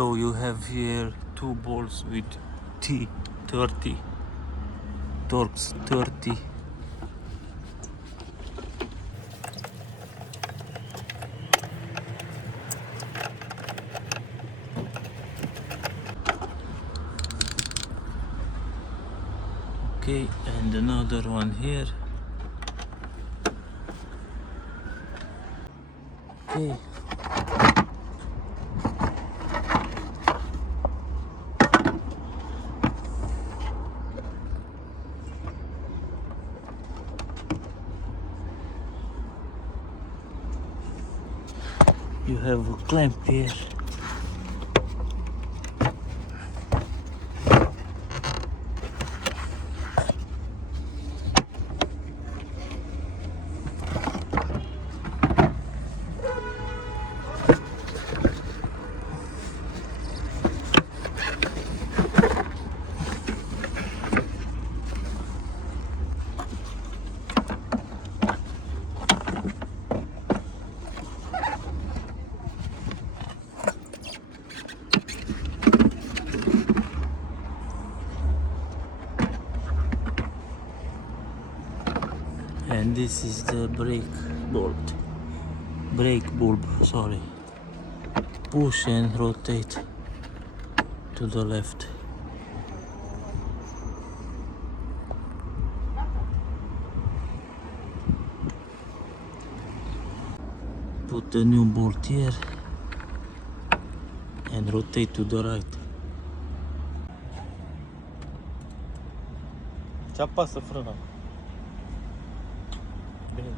So you have here two balls with T30, Torx 30. Okay, and another one here. Okay. You have a clamp here. And this is the brake bulb, sorry. Push and rotate to the left. Put the new bolt here and rotate to the right. Ce apasă frâna. Bine.